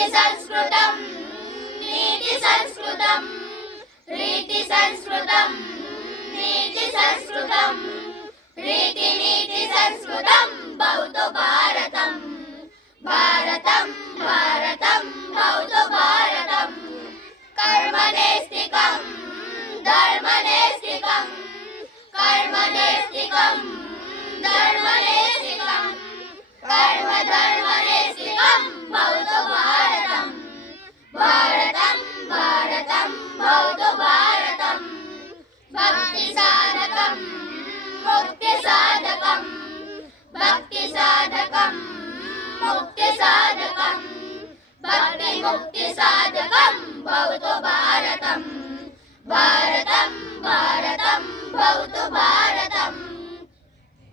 रीति संस्कृतं नीति संस्कृतं रीति संस्कृतं नीति संस्कृतं रीति नीति संस्कृतं भवतु भारतं भारतं भारतं भवतु भारतं कर्मणेस्तिकं धर्मणेस्तिकं कर्मणेस्तिकं धर्मणेस्तिकं कर्म धर्मणेस्तिकं भवतु भारतं भारतं भारतं भवतु भारतं भक्ति साधकं मुक्ति साधकं भक्ति साधकं मुक्ति साधकं भक्ति मुक्ति साधकं भवतु भारतं भारतं भारतं भवतु भारतं।